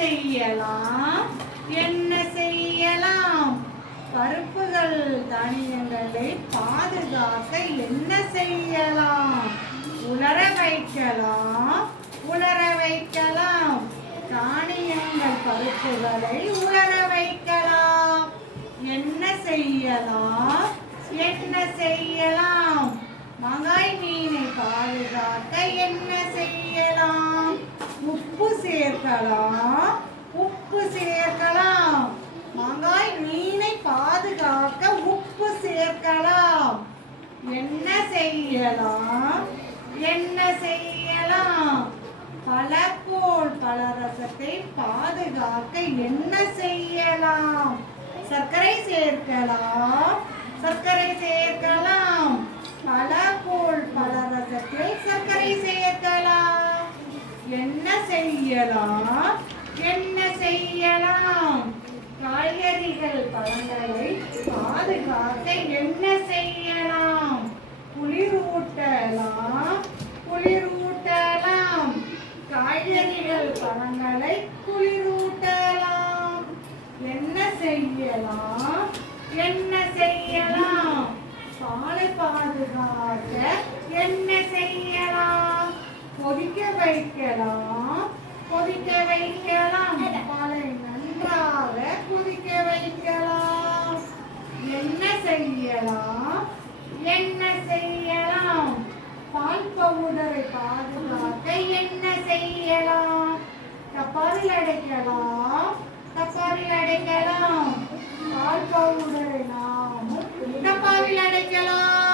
செய்யலாம்? என்ன செய்யலாம்? பருப்புகள் தானியங்களை பாதுகாக்க என்ன செய்யலாம்? உலர வைக்கலாம். உலர வைக்கலாம். தானியங்கள் பருப்புகளை உலர வைக்கலாம். என்ன செய்யலாம்? என்ன செய்யலாம்? மாங்காய் மீனை பாதுகாக்க என்ன செய்யலாம்? உப்பு சேர்க்கலாம். உப்பு சேர்க்கலாம். மாங்காய் மீனை பாதுகாக்க உப்பு சேர்க்கலாம். என்ன செய்யலாம்? என்ன செய்யலாம்? பல போல் பல ரசத்தை பாதுகாக்க என்ன செய்யலாம்? சர்க்கரை சேர்க்கலாம். சர்க்கரை சேர்க்கலாம். பல போல் பல ரசத்தில் சர்க்கரை சேர்க்கலாம். என்ன செய்யலாம்? என்ன செய்யலாம்? காய்கறிகள் பழங்களை பாதுகாக்க என்ன செய்யலாம்? குளிரூட்டலாம். குளிரூட்டலாம். காய்கறிகள் பழங்களை குளிரூட்டலாம். என்ன செய்யலாம்? என்ன செய்யலாம்? பாலை பாதுகாக்க என்ன செய்யலாம்? கொதிக்க வைக்கலாம். கொதிக்க வைக்கலாம். பாலை நன்றாக கொதிக்க வைக்கலாம். என்ன செய்யலாம்? என்ன செய்யலாம்? பால் பவுடரை பாதுகாக்க என்ன செய்யலாம்? டப்பாவில் அடைக்கலாம். டப்பாவில் அடைக்கலாம். பால் பவுடரை நாம் டப்பாவில் அடைக்கலாம்.